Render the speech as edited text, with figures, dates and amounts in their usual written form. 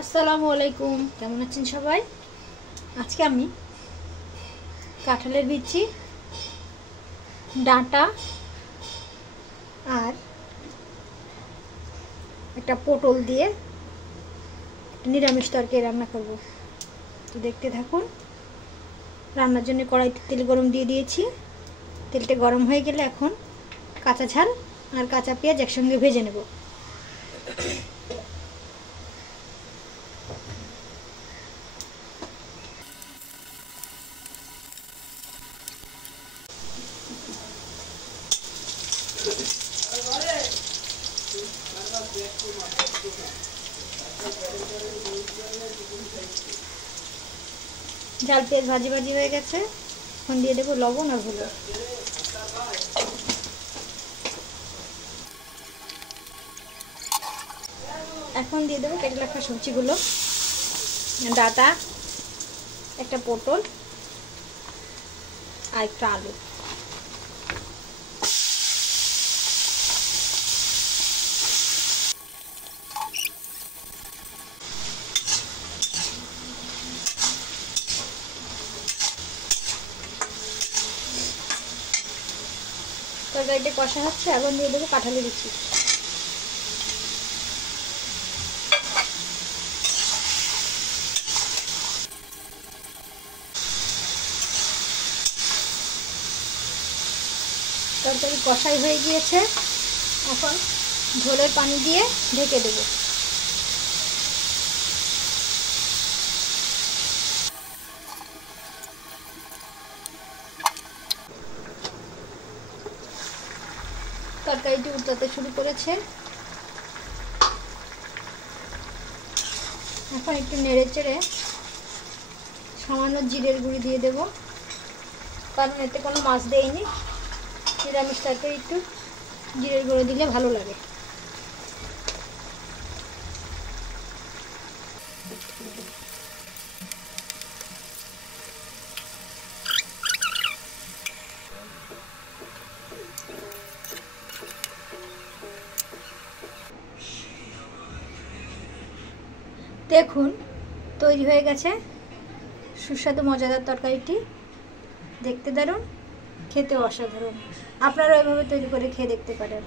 আসসালামু আলাইকুম, কেমন আছেন সবাই? আজকে আমি কাঁঠালের বিচি, ডাঁটা আর একটা পটল দিয়ে নিরামিষ তরকারি রান্না করব। তো দেখতে থাকুন। রান্নার জন্য কড়াইতে তেল গরম দিয়ে দিয়েছি। তেলটা গরম হয়ে গেলে এখন কাঁচা ঝাল আর কাঁচা পেঁয়াজ একসঙ্গে ভেজে নেব। ঝাল পেঁয়াজ ভাজি ভাজি হয়ে গেছে, এখন দিয়ে দেবো লবণ আর হলুদ। এখন দিয়ে দেবো কেটে রাখা সবজিগুলো, ডাঁটা, একটা পটল আর একটা আলু। তরকারিটা কষা হচ্ছে, এখন দিয়ে দেবো কাঁঠালের বিচি। তরকারি কষাই হয়ে গিয়েছে, এখন ঝোলের পানি দিয়ে ঢেকে দেবো। তরকারিটি উতলাতে শুরু করেছে, এখন একটু নেড়ে চেড়ে সামান্য জিরের গুঁড়ি দিয়ে দেব, কারণ এতে কোনো মাছ দেয়নি। নিরামিষ তরকারি একটু জিরের গুঁড়ো দিলে ভালো লাগে। দেখুন, তৈরি হয়ে গেছে সুস্বাদু মজাদার তরকারিটি। দেখতে দারুণ, খেতেও অসাধারণ। আপনারাও এভাবে তৈরি করে খেয়ে দেখতে পারেন।